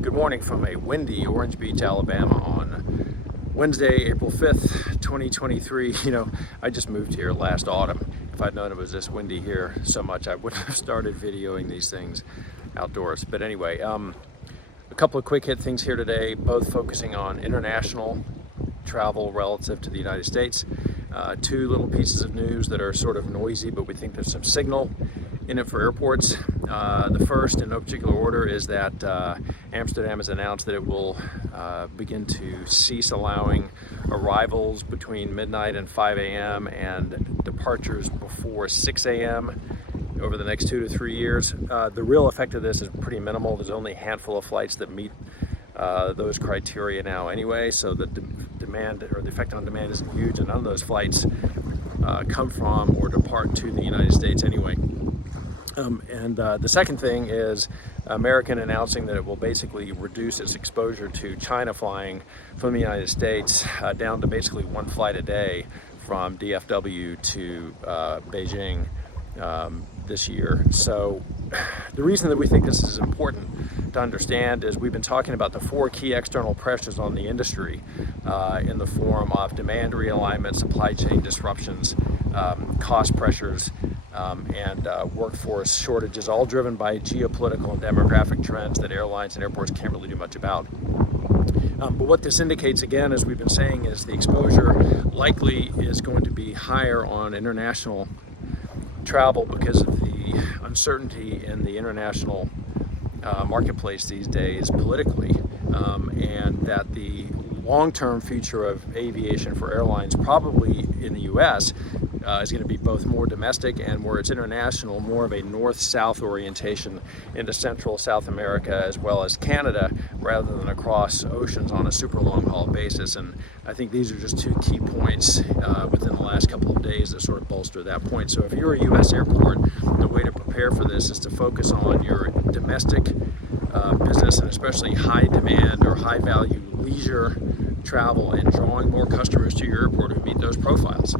Good morning from a windy Orange Beach, Alabama on Wednesday, April 5th, 2023. I just moved here last autumn. If I'd known it was this windy here so much, I wouldn't have started videoing these things outdoors. But anyway, a couple of quick hit things here today, both focusing on international travel relative to the United States. Two little pieces of news that are sort of noisy, but we think there's some signal in it for airports. The first, in no particular order, is that Amsterdam has announced that it will begin to cease allowing arrivals between midnight and 5 a.m. and departures before 6 a.m. over the next 2 to 3 years. The real effect of this is pretty minimal. There's only a handful of flights that meet those criteria now anyway, so the demand or the effect on demand isn't huge, and none of those flights come from or depart to the United States anyway. The second thing is American announcing that it will basically reduce its exposure to China flying from the United States down to basically one flight a day from DFW to Beijing this year. So the reason that we think this is important to understand is we've been talking about the four key external pressures on the industry in the form of demand realignment, supply chain disruptions, cost pressures, and workforce shortages, all driven by geopolitical and demographic trends that airlines and airports can't really do much about. But what this indicates, again, as we've been saying, is the exposure likely is going to be higher on international travel because of the uncertainty in the international marketplace these days politically, and that the long-term future of aviation for airlines probably in the U.S. Is going to be both more domestic and, where it's international, more of a north-south orientation into Central South America as well as Canada, rather than across oceans on a super long-haul basis. And I think these are just two key points within the last couple of days that sort of bolster that point. So if you're a U.S. airport, the way to prepare for this is to focus on your domestic business, and especially high demand or high value leisure travel, and drawing more customers to your airport who meet those profiles.